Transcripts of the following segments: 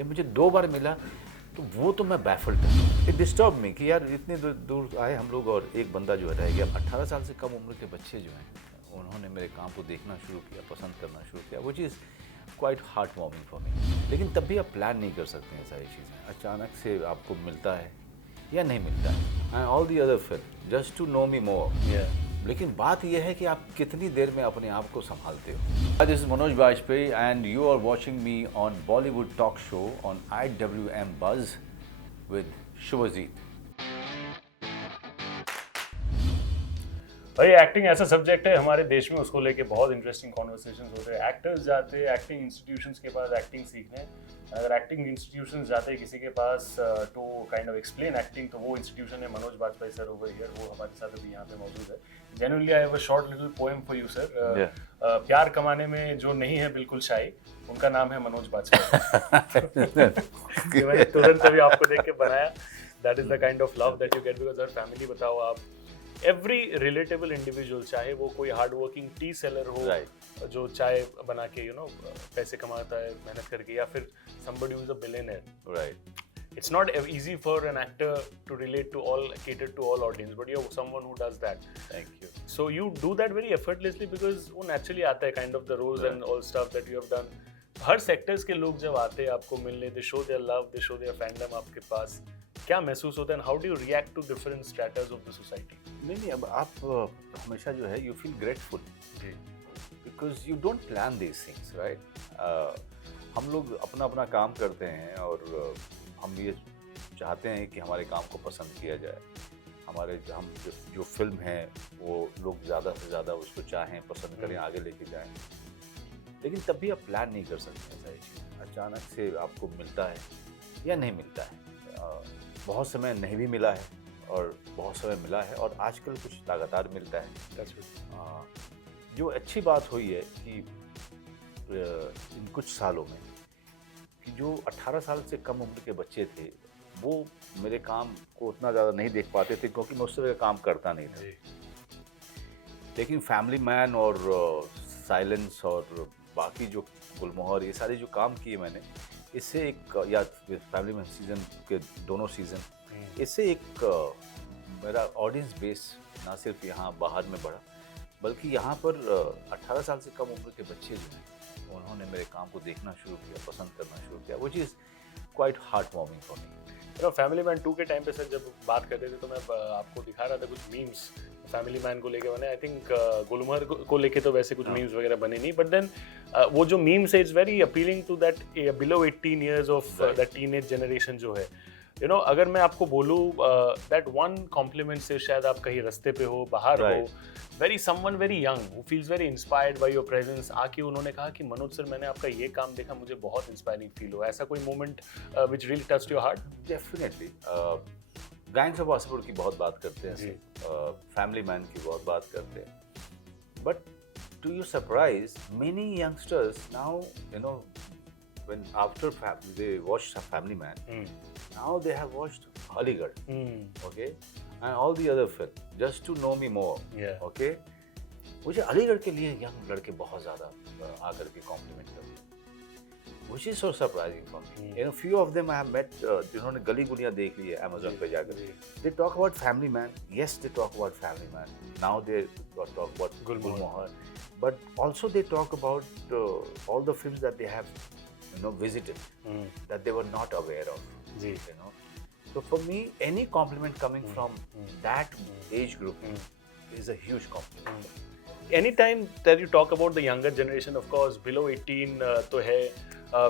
मुझे 2 बार मिला तो वो तो मैं बैफल्ड था। इट डिस्टर्ब मी कि यार इतने दूर आए हम लोग और एक बंदा जो है रह गया। 18 साल से कम उम्र के बच्चे जो हैं उन्होंने मेरे काम को देखना शुरू किया, पसंद करना शुरू किया, which is quite heart warming for me. लेकिन तब भी आप प्लान नहीं कर सकते हैं सारी चीज़ें, अचानक से आपको मिलता है या नहीं मिलता है। And all the other film just to know me more. लेकिन बात यह है कि आप कितनी देर में अपने आप को संभालते हो। This is Manoj Bajpayee and you are watching me on Bollywood talk show on IWM buzz with Shubhojit. भाई एक्टिंग ऐसा सब्जेक्ट है हमारे देश में, उसको लेके बहुत इंटरेस्टिंग कॉन्वर्सेशंस होते हैं। एक्टर्स जाते हैं एक्टिंग इंस्टीट्यूशंस के पास एक्टिंग सीखने। अगर एक्टिंग इंस्टीट्यूशंस जाते हैं किसी के पास to kind of explain acting, तो वो इंस्टीट्यूशन है Manoj Vajpayee sir over here. वो हमारे साथ अभी यहाँ पे मौजूद है। Genuinely I have a short little poem for you sir. प्यार कमाने में जो नहीं है बिल्कुल शाई, उनका नाम है मनोज वाजपेयी। मैंने तुरंत अभी आपको देख के बनाया। That is the kind of love that you get because her family, बताओ आप, एवरी रिलेटेबल इंडिविजुअल, चाहे वो कोई हार्ड वर्किंग टी सेलर हो, जो चाय बना के पैसे कमाता है मेहनत करके, या फिर somebody who is a billionaire, right. it's not easy for an actor to relate to all, cater to all audience, but you're someone who does that. Thank you. So you do that very effortlessly because वो naturally आता है, kind of the roles and all stuff that you have done. Her sectors के लोग जब आते हैं आपको मिलने, they show their love, they show their fandom आपके पास, क्या महसूस होता है and how do you react to different stratas of the society? नहीं, अब आप हमेशा जो है यू फील ग्रेटफुल जी, because you don't plan this things, right. हम लोग अपना अपना काम करते हैं और हम ये चाहते हैं कि हमारे काम को पसंद किया जाए। हमारे हम जो फिल्म है वो लोग ज़्यादा से ज़्यादा उसको चाहें, पसंद करें, आगे लेके जाएं। लेकिन तब भी आप प्लान नहीं कर सकते हैं सारी चीज़ें। अचानक से आपको मिलता है या नहीं मिलता है। बहुत समय नहीं भी मिला है और बहुत समय मिला है, और आजकल कुछ लगातार मिलता है। जो अच्छी बात हुई है कि इन कुछ सालों में कि जो 18 साल से कम उम्र के बच्चे थे वो मेरे काम को उतना ज़्यादा नहीं देख पाते थे क्योंकि मैं उस तरह का काम करता नहीं था। लेकिन फैमिली मैन और साइलेंस और बाकी जो गुलमोहर, ये सारे जो काम किए मैंने, इससे एक, या फैमिली मैन सीज़न के दोनों सीज़न, इससे एक मेरा ऑडियंस बेस ना सिर्फ यहाँ बाहर में बढ़ा, बल्कि यहाँ पर 18 साल से कम उम्र के बच्चे जो हैं उन्होंने मेरे काम को देखना शुरू किया, पसंद करना शुरू किया, which is quite heart warming for me. Family man 2 के टाइम पे सर जब बात करते थे तो मैं आपको दिखा रहा था कुछ मीम्स फैमिली मैन को लेके बने। आई थिंक गुलमोहर को लेके तो वैसे कुछ मीम्स वगैरह बने नहीं, बट देन वो जो मीम्स है it's very appealing to that below 18 years of that teenage generation जो है। अगर मैं आपको बोलूँ दैट वन कॉम्प्लीमेंट से शायद आप कहीं रास्ते पे हो, बाहर हो, very someone very young who feels very inspired by your presence, आके उन्होंने कहा कि मनोज सर मैंने आपका ये काम देखा, मुझे बहुत इंस्पायरिंग फील हुआ, ऐसा कोई moment which really touched your heart? Definitely. Gangs of Wasseypur की बहुत बात करते हैं, फैमिली मैन की बहुत बात करते हैं, but to your surprise many youngsters now when after they watched Family Man, now they have watched Aligarh, okay, and all the other film just to know me more, okay. मुझे अलीगढ़ के लिए young लड़के बहुत ज़्यादा आकर के complement करते हैं, which is so surprising for me. Few of them I have met जिन्होंने गली गुलियाँ देख ली है Amazon पे जाकर, they talk about Family Man. Yes, they talk about Family Man. Now they talk about Gulmohar, but also they talk about all the films that they have visited, that they were not aware of. So for me, any compliment coming from that age group is a huge compliment. Anytime that you talk about the younger generation, of course below 18 तो है,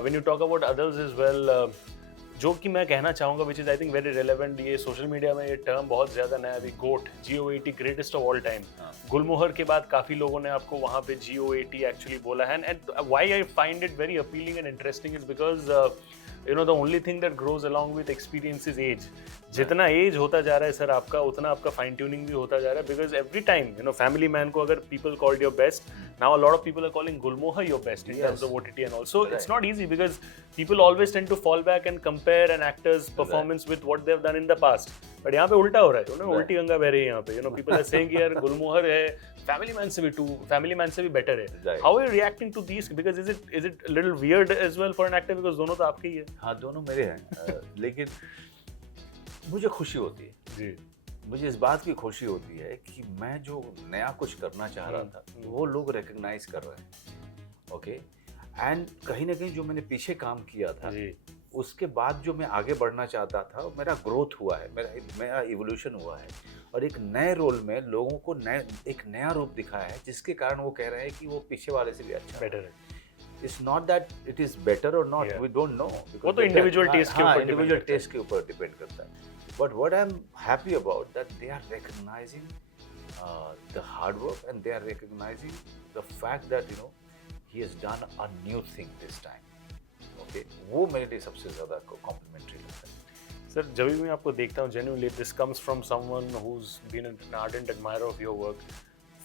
when you talk about others as well, जो कि मैं कहना चाहूँगा which is I think very relevant, ये social media में ये टर्म बहुत ज़्यादा नया अभी, GOAT, GOAT, greatest of all time. Gulmohar के बाद काफ़ी लोगों ने आपको वहाँ पे GOAT एक्चुअली बोला है, and why I find it very appealing and interesting is because the only thing that grows along with experience is age. जितना एज होता जा रहा है सर आपका, उतना आपका फाइन ट्यूनिंग भी होता जा रहा है, because every time family man को अगर people called your best, now a lot of people are calling Gulmohar your best in terms of OTT and all. So it's not easy because people always tend to fall back and compare an actor's performance with what they've done in the past. But यहाँ पे उल्टा हो रहा है, you know, उल्टी गंगा बह रही है यहाँ पे. You know, people are saying कि यार Gulmohar है, Family Man से भी better है. How are you reacting to these? Because is it a little weird as well for an actor because दोनों तो आपके ही है. हाँ, दोनों मेरे हैं. लेकिन मुझे खुशी होती है जी. मुझे इस बात की खुशी होती है कि मैं जो नया कुछ करना चाह रहा था वो लोग रिकग्नाइज कर रहे हैं. ओके, एंड कहीं ना कहीं जो मैंने पीछे काम किया था जी. उसके बाद जो मैं आगे बढ़ना चाहता था मेरा ग्रोथ हुआ है, मेरा इवोल्यूशन हुआ है और एक नए रोल में लोगों को एक नया रूप दिखाया है जिसके कारण वो कह रहे हैं कि वो पीछे वाले से भी अच्छा बेटर है. It's not that it is better or not. We don't know. वो तो इंडिविजुअल टेस्ट के ऊपर डिपेंड करता है. But what I'm happy about that they are recognizing the hard work and they are recognizing the fact that he has done a new thing this time. Okay, वो मेरे लिए सबसे ज़्यादा complimentary लगता है. सर, जब भी मैं आपको देखता हूँ genuinely this comes from someone who's been an ardent admirer of your work.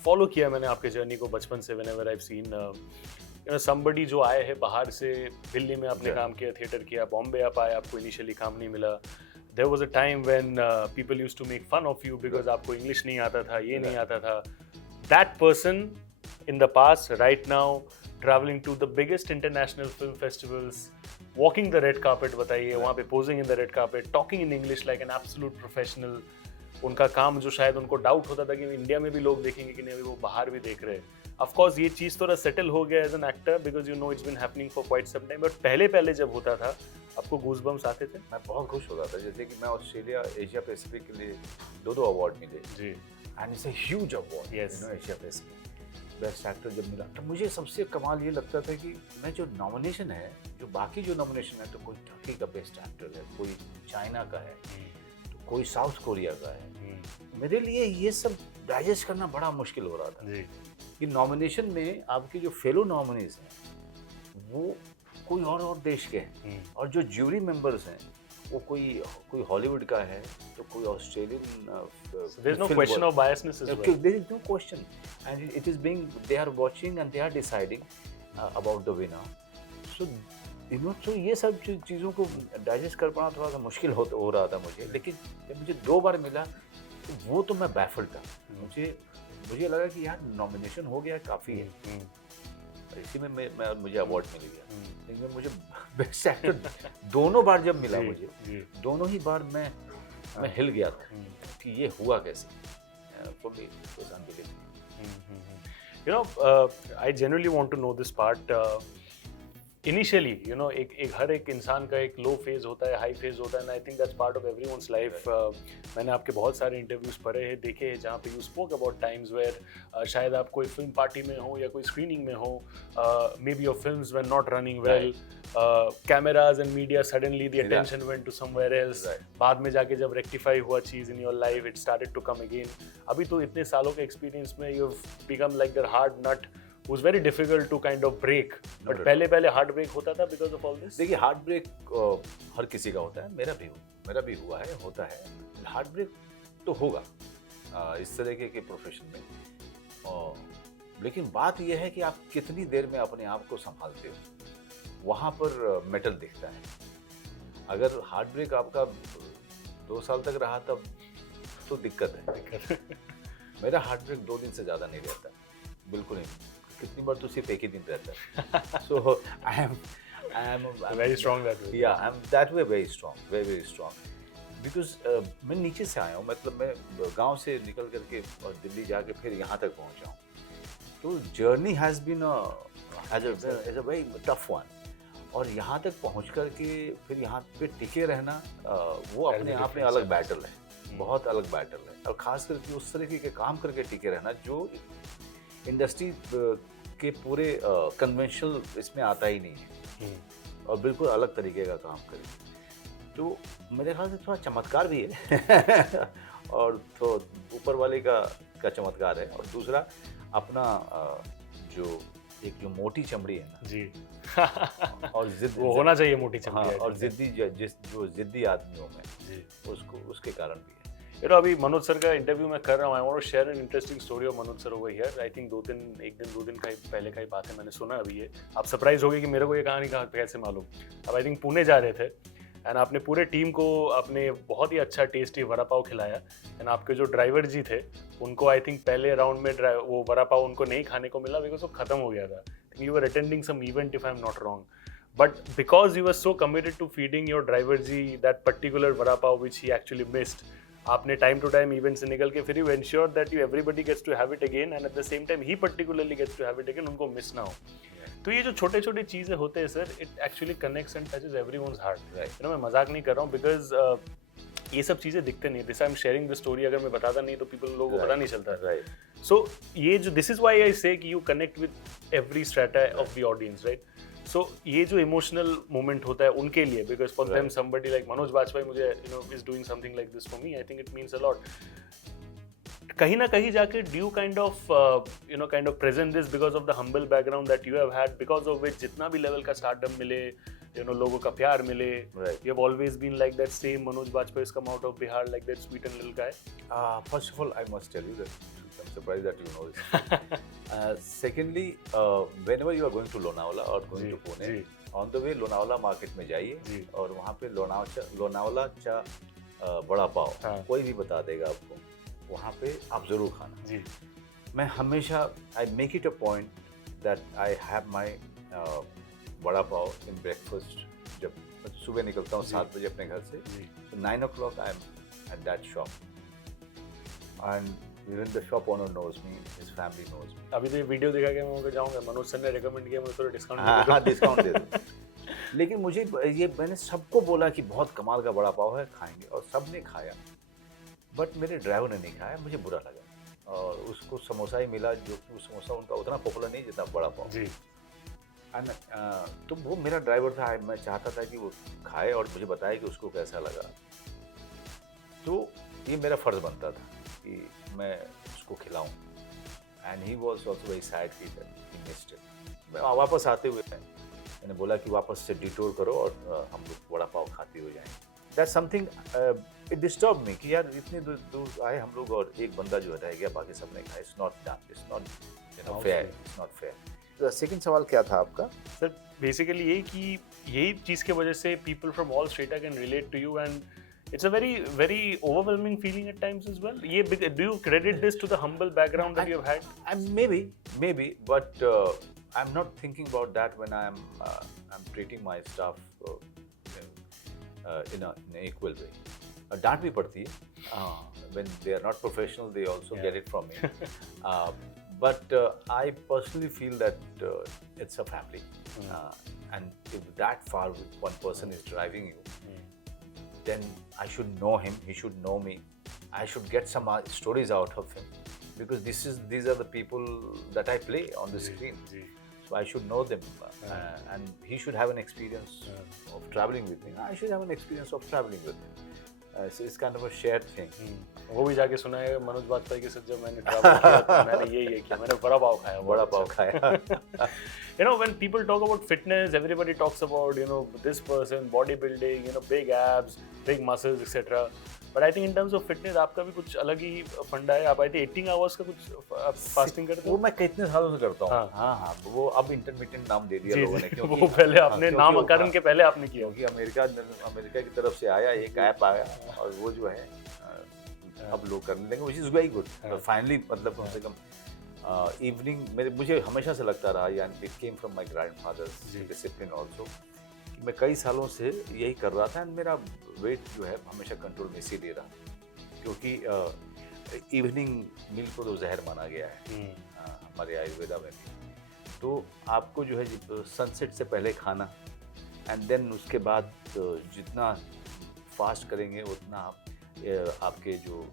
Follow किया मैंने आपके जर्नी को बचपन से whenever I've seen somebody जो आए हैं बाहर से, दिल्ली में आपने काम किया, थिएटर किया, बॉम्बे आप आए, आपको इनिशियली काम नहीं मिला. There was a time when people used to make fun of you because आपको इंग्लिश नहीं आता था, ये नहीं आता था. That person in the past, right now, traveling to the biggest international film festivals, walking the red carpet, बताइए, वहाँ पे posing in the red carpet, talking in English like an absolute professional. उनका काम जो शायद उनको डाउट होता था कि इंडिया में भी लोग देखेंगे कि नहीं, अभी वो बाहर भी देख रहे हैं. Of course ये चीज़ थोड़ा सेटल हो गया as an actor because you know it's been happening for quite some time. But पहले जब होता था आपको गूज़बम्स आते थे? मैं बहुत खुश होता था. जैसे कि मैं ऑस्ट्रेलिया एशिया पैसिफिक के लिए दो अवार्ड मिले जी. And it's a huge award. Asia Pacific best actor जब मिला तो मुझे सबसे कमाल ये लगता था कि मैं जो नॉमिनेशन है, जो बाकी जो नॉमिनेशन है, तो कोई टर्की का बेस्ट एक्टर है, कोई चाइना का है, तो कोई साउथ कोरिया का है. मेरे लिए ये सब डाइजेस्ट करना बड़ा मुश्किल हो रहा था जी. कि नॉमिनेशन में आपके जो फेलो नॉमिनीज हैं वो कोई और देश के हैं और जो ज्यूरी मेंबर्स हैं वो कोई हॉलीवुड का है तो कोई Australian. There's no question of biasness as well. There is no question and it is being, they are watching and they are deciding about the winner. So so ये सब चीज़ों को डाइजेस्ट कर पाना थोड़ा सा मुश्किल हो रहा था मुझे. लेकिन जब मुझे 2 बार मिला तो वो तो मैं बैफल्ड था. मुझे लगा कि यार नॉमिनेशन हो गया, काफ़ी है. इसी में मुझे अवार्ड मिल गया. लेकिन मुझे बेस्ट एक्टर दोनों बार जब मिला मुझे, दोनों ही बार मैं हिल गया था कि ये हुआ कैसे. For me, it was unbelievable. You know, I genuinely want to know this part. Initially, you know, हर एक इंसान का एक लो फेज होता है, हाई फेज होता है, and I think that's part of everyone's life. मैंने आपके बहुत सारे इंटरव्यूज पढ़े हैं, देखे हैं, जहाँ पे you spoke about times where शायद आप कोई फिल्म पार्टी में हो या कोई स्क्रीनिंग में हो, maybe your films were not running well, cameras and media suddenly the attention went to somewhere else. बाद में जाके जब rectify हुआ चीज़ in your life, it started to come again. अभी तो इतने सालों के experience में you've become like the hard nut. It was very difficult to kind of break. But पहले हार्ट ब्रेक होता था because of all this. देखिए, हार्ट ब्रेक हर किसी का होता है, मेरा भी हुआ है, होता है. हार्ट ब्रेक तो होगा इस तरह के प्रोफेशन में. लेकिन बात यह है कि आप कितनी देर में अपने आप को संभालते हो, वहाँ पर मेटल दिखता है. अगर हार्ट ब्रेक आपका 2 साल तक रहा तब तो दिक्कत है. मेरा हार्ट ब्रेक 2 दिन से ज़्यादा नहीं रहता, बिल्कुल नहीं. कितनी बार तो सिर्फ एक ही दिन रहता है. So I am very strong that way. Yeah, I'm that way very strong. Because मैं नीचे से आया हूँ, मतलब मैं गांव से निकल करके और दिल्ली जाके फिर यहाँ तक पहुँचा हूँ. तो journey has been as a very tough one. और यहाँ तक पहुँच करके फिर यहाँ पे टिके रहना वो अपने आप में अलग बैटल है, बहुत अलग बैटल है. और ख़ास करके उस तरीके के काम करके टिके रहना जो इंडस्ट्री के पूरे कन्वेंशनल इसमें आता ही नहीं है और बिल्कुल अलग तरीके का काम करें. तो मेरे ख्याल से थोड़ा चमत्कार भी है और तो ऊपर वाले का चमत्कार है. और दूसरा अपना जो मोटी चमड़ी है ना जी और जिद वो होना चाहिए मोटी चमड़ी. और जिद्दी जो जिद्दी आदमियों में जी उसके कारण भी है. अभी मनोज सर का इंटरव्यू मैं कर रहा हूँ, I want to share an interesting story of Manoj sir over here. I think 2 दिन का ही पहले का ही बात है, मैंने सुना अभी ये। आप सरप्राइज हो गए कि मेरे को ये कहानी कहाँ कैसे मालूम। अब आई थिंक पुणे जा रहे थे एंड आपने पूरे टीम को आपने बहुत ही अच्छा टेस्टी वड़ा पाव खिलाया एंड आपके जो ड्राइवर जी थे उनको आई थिंक पहले राउंड में वो वड़ा पाव उनको नहीं खाने को मिला बिकॉज वो खत्म हो गया था। You were attending some event if I am not wrong, but because you were so committed to feeding your driver ji that particular vada pav which he actually missed, आपने टाइम टू टाइम इवेंट से निकल के फिर you ensure that you everybody gets to have it again and at the same time ही particularly gets to have it again, उनको miss ना हो। तो ये जो छोटे छोटे चीज़ें होते हैं sir, it actually connects and touches everyone's heart. You know मैं मजाक नहीं कर रहा हूँ बिकॉज ये सब चीज़ें दिखते नहीं। This I am sharing the story, अगर मैं बताता नहीं तो पीपल लोगों को पता नहीं चलता। सो ये जो this is why I say कि you connect with every strata of the audience, right. So ये जो इमोशनल मोमेंट होता है उनके लिए, because for them somebody like Manoj Bajpayee मुझे you know is doing something like this for me, I think it means a lot. कहीं ना कहीं जाके do you kind of present this because of the humble background that you have had, because of which जितना भी level का stardom मिले, you know, लोगों का प्यार मिले, you have always been like that same Manoj Bajpayee has come out of Bihar like that sweet and little guy? First of all, I must tell you that I'm surprised that you know this. Secondly, whenever you are going to Lonavala or going to Pune, on the way Lonavala market में जाइए और वहाँ पे लोनावला चा बड़ा पाव कोई भी बता देगा आपको, वहाँ पे आप जरूर खाना। मैं हमेशा I make it a point that I have my बड़ा पाव इन ब्रेकफास्ट। जब सुबह निकलता हूँ 7 बजे अपने घर से, तो 9 o'clock I am at that shop and even the shop owner knows me, his family knows me. अभी तो ये वीडियो दिखा के मैं वहाँ पे जाऊँगा, मनोज सर ने रिकमेंड किया, मुझे थोड़ा डिस्काउंट हाँ डिस्काउंट दे दो। लेकिन मुझे ये मैंने सबको बोला कि बहुत कमाल का बड़ा पाव है, खाएंगे, और सब ने खाया, बट मेरे ड्राइवर ने नहीं खाया, मुझे बुरा लगा। और उसको समोसा ही मिला, जो कि वो समोसा उनका उतना पॉपुलर नहीं जितना बड़ा पाव जी। तो वो मेरा ड्राइवर था, मैं चाहता था कि वो खाए और मुझे बताए कि उसको कैसा लगा। तो ये मेरा फ़र्ज़ बनता था कि मैं उसको खिलाऊं। And he was also very sad कि ही मिस्ड इट। मैं वापस आते हुए मैंने बोला कि वापस से डिटोर करो और हम लोग वड़ा पाव खाते हुए जाएंगे। That's something it disturb me कि यार इतनी दूर आए हम लोग और एक बंदा जो रह गया, बाकी सब ने खाया। It's not done, it's not fair, it's not fair. Second सवाल क्या था आपका सर? बेसिकली यही कि यही चीज़ की वजह से people from all strata can relate to you and it's a very overwhelming feeling at times as well. Yeah do you credit this to the humble background that you have had? maybe but I'm not thinking about that when I'm treating my staff in an equal way. डांट भी पड़ती है when they are not professional, they also get it from me. But I personally feel that it's a family, and if that far one person is driving you, then I should know him, he should know me. I should get some stories out of him, because these are the people that I play on the screen. So I should know them, and he should have an experience of traveling with me. I should have an experience of traveling with him. So it's kind of a shared thing. वो भी जाके सुना है मनोज बाजपेयी के साथ जब मैंने travel किया तो मैंने यही किया, मैंने बड़ा पाव खाया। You know, when people talk about fitness, everybody talks about, you know, this person, bodybuilding, you know, big abs, big muscles, etc. But I think in terms of fitness आपका भी कुछ अलग ही फंडा है। आप आई थिंक 18 आवर्स का कुछ आप फास्टिंग करते हो? वो मैं कितने सालों से करता हूँ। हाँ, वो अब इंटरमिटेंट नाम दे दिया लोगों ने, क्योंकि वो पहले आपने नामकरण के पहले आपने किया, क्योंकि अमेरिका की तरफ से आया एक ऐप आया और वो जो है अब लोग करने लगे, which is very good. Finally मतलब कम से कम इवनिंग मुझे हमेशा से लगता रहा, यानी it came from my grandfathers discipline also, कि मैं कई सालों से यही कर रहा था एंड मेरा वेट जो है हमेशा कंट्रोल में इसीलिए रहा, क्योंकि इवनिंग मील को तो जहर माना गया है हमारे आयुर्वेदा में। तो आपको जो है सनसेट से पहले खाना एंड देन उसके बाद जितना फास्ट करेंगे उतना आपके जो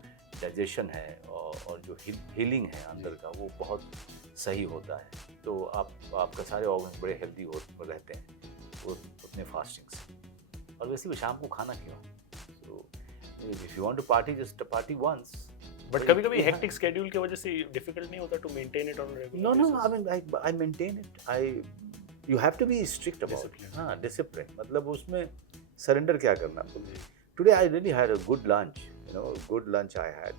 डाइजेशन है और जो हीलिंग है अंदर का वो बहुत सही होता है। तो आपका सारे ऑर्गन बड़े हेल्दी रहते हैं वो उतने फास्टिंग से। और वैसे भी शाम को खाना क्यों? So if you want to party just party once. But कभी-कभी हेक्टिक शेड्यूल की वजह से डिफिकल्ट नहीं होता to maintain it on regular? No I mean I maintain it. You have to be strict about. हाँ, डिसिप्लिन मतलब उसमें surrender क्या करना। Today I really had a good lunch good lunch I had.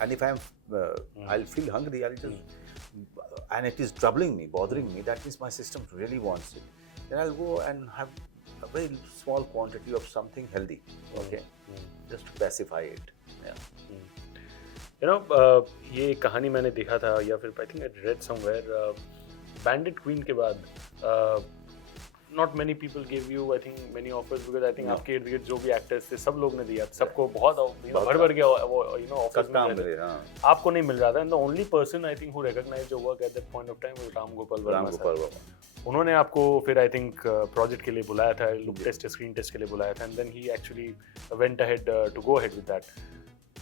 And if I'll feel hungry, I'll just, and it is troubling me, bothering me, that means my system really wants it. Then I'll go and have a very small quantity of something healthy, okay, just to pacify it. Yeah. ये कहानी मैंने देखा था या फिर I think I read somewhere bandit queen के बाद not many people give you I think many offers because I think No. आपके इर्द गिर्द जो भी एक्टर्स थे सब लोग ने दिया सबको बहुत बहुत भर भर गया वो ऑफर्स सब काम में मिले, हाँ. आपको नहीं मिल रहा था and the only person I think who recognised your work at that point of time was Ram Gopal Ram Varma Gopal sir. Varma. उन्होंने आपको फिर आई थिंक प्रोजेक्ट के लिए बुलाया था लुक टेस्ट स्क्रीन टेस्ट के लिए बुलाया था and then he actually went ahead to go ahead with that.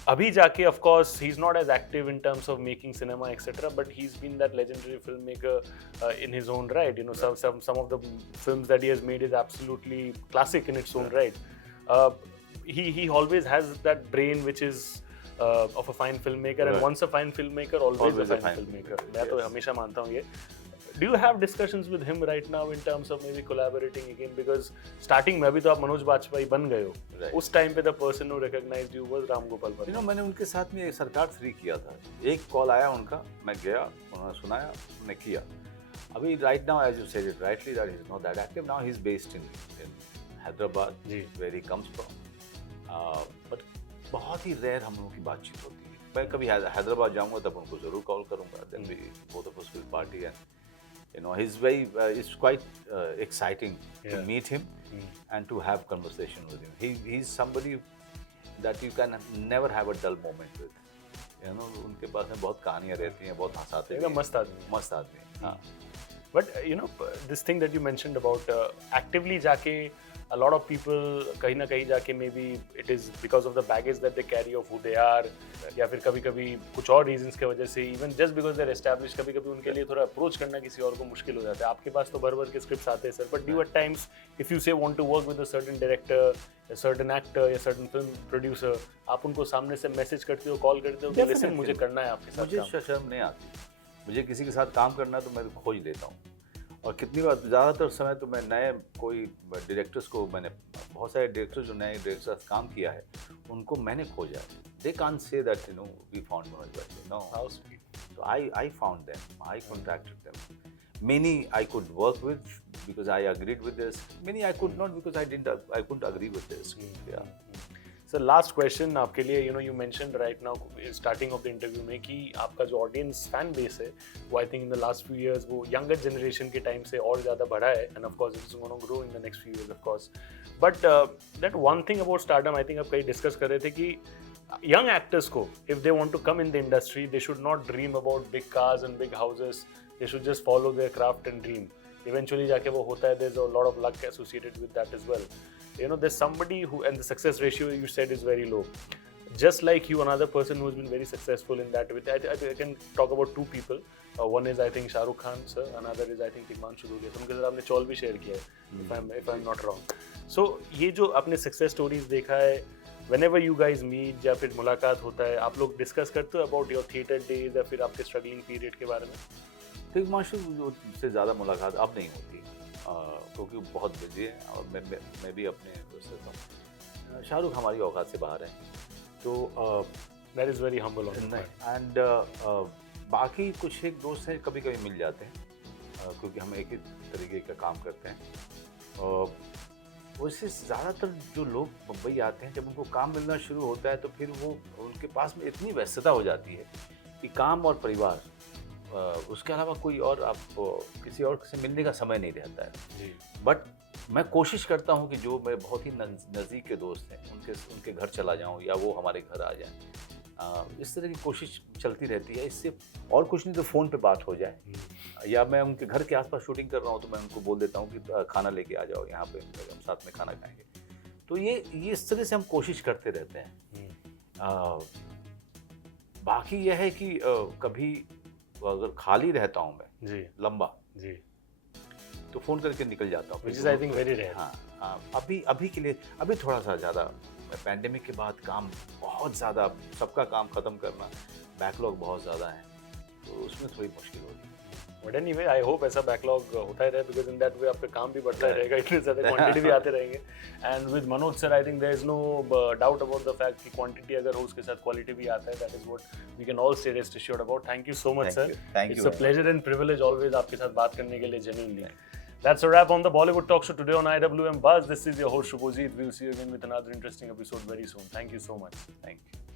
अभी जाके of course he's not as active in terms of making cinema etc but he's been that legendary filmmaker in his own right, some of the films that he has made is absolutely classic in its own right. He always has that brain which is of a fine filmmaker and once a fine filmmaker always a fine filmmaker. मैं तो हमेशा मानता हूँ ये. Do you have discussions with him right now in terms of maybe collaborating again? Because starting में अभी तो आप मनोज बाजपेयी बन गए हो. Right. उस टाइम पे the person who recognized you was Ram Gopal Verma. मैंने उनके साथ में एक सरकार 3 किया था. एक कॉल आया उनका, मैं गया, उन्होंने सुनाया, मैंने किया. अभी right now as you said it rightly that he's not that active now. He's based in Hyderabad, where he comes from. But बहुत ही rare हम लोगों की बातचीत होती है. मैं कभी हैदराबाद जाऊंगा तब उनको जरूर कॉल करूंगा. Then we both of us will party and he's very it's quite exciting to meet him and to have conversation with him. He's somebody that you can never have a dull moment with. उनके पास में बहुत कहानियां रहती हैं, बहुत हंसाते हैं. मस्त आदमी. हाँ. But this thing that you mentioned about actively जाके a lot of people कहीं ना कहीं जाके maybe it is because of the baggage that they carry of who they are या फिर कभी-कभी कुछ और reasons के वजह से even just because they're established कभी-कभी उनके लिए थोड़ा approach करना किसी और को मुश्किल हो जाता है. आपके पास तो भर-भर के scripts आते हैं sir, but do you at times if you say want to work with a certain director, a certain actor, a certain film producer, आप उनको सामने से मैसेज करते हो, कॉल करते हो कि listen मुझे करना है आपके साथ काम. मुझे शर्म नहीं आती. मुझे किसी के साथ काम करना है तो मैं खोज लेता हूँ. और कितनी बार ज़्यादातर समय तो मैं नए कोई डायरेक्टर्स को, मैंने बहुत सारे डायरेक्टर्स जो नए डायरेक्टर्स काम किया है उनको मैंने खोजा है. They can't say that we found Manoj Bajpayee. No, how sweet. So I found them. I contacted them. Many I could work with because I agreed with this. Many I could not because I couldn't agree with this. Yeah. So last question आपके लिए, you mentioned right now starting of the interview में कि आपका जो audience fan base है वो I think in the last few years वो younger generation के time से और ज़्यादा बढ़ा है and of course it is going to grow in the next few years of course. But that one thing about stardom I think आप कहीं discuss कर रहे थे कि young actors को if they want to come in the industry they should not dream about big cars and big houses. They should just follow their craft and dream. Eventually जाके वो होता है. There's a lot of luck associated with that as well. There's somebody who, and the success ratio you said is very low. Just like you, another person who's been very successful in that. I can talk about 2 people. One is I think Shah Rukh Khan sir. Another is I think Himanshu Duliya. उनके साथ आपने चौल भी share किया है. If I'm not wrong. So ये जो आपने success stories देखा है, whenever you guys meet या फिर मुलाकात होता है, आप लोग discuss करते हो about your theater days या फिर आपके struggling period के बारे में? तो हिमांशु से ज़्यादा मुलाकात अब नहीं होती क्योंकि वो बहुत बिजी है और मैं भी अपने दोस्त हूँ. शाहरुख हमारी औकात से बाहर है तो that is very humble on and बाकी कुछ एक दोस्त हैं कभी कभी मिल जाते हैं क्योंकि हम एक ही तरीके का काम करते हैं. वैसे ज़्यादातर जो लोग मुंबई आते हैं जब उनको काम मिलना शुरू होता है तो फिर वो उनके पास में इतनी व्यस्तता हो जाती है कि काम और परिवार उसके अलावा कोई और आप किसी और से मिलने का समय नहीं रहता है. बट मैं कोशिश करता हूँ कि जो मेरे बहुत ही नज़दीक के दोस्त हैं उनके घर चला जाऊँ या वो हमारे घर आ जाएं. इस तरह की कोशिश चलती रहती है. इससे और कुछ नहीं तो फ़ोन पे बात हो जाए या मैं उनके घर के आसपास शूटिंग कर रहा हूँ तो मैं उनको बोल देता हूँ कि खाना लेके आ जाओ यहाँ पे, हम साथ में खाना खाएंगे. तो ये इस तरह से हम कोशिश करते रहते हैं. बाकी यह है कि कभी अगर खाली रहता हूँ मैं जी लंबा जी तो फ़ोन करके निकल जाता हूँ. Which is I think very rare. हाँ, अभी के लिए अभी थोड़ा सा ज़्यादा पैंडेमिक के बाद काम बहुत ज़्यादा, सबका काम ख़त्म करना, बैकलॉग बहुत ज़्यादा है तो उसमें थोड़ी मुश्किल होती है. बट एनीवे आई होप ऐसा बैकलॉग होता ही रहे, बिकॉज इन दैट वे आपका काम भी बढ़ता ही रहेगा, इतने ज़्यादा क्वांटिटी भी आते रहेंगे. And with Manoj sir I think there is no doubt about the fact कि क्वांटिटी अगर हो उसके साथ क्वालिटी भी आता है. That is what we can all stay rest assured about. Thank you so much sir. It's a pleasure and privilege always आपके साथ बात करने के लिए, genuinely. That's a wrap on the Bollywood Talk Show today on IWM Buzz. This is your host Shubhojit. We'll see you again with another interesting episode very soon. Thank you so much. Thank you.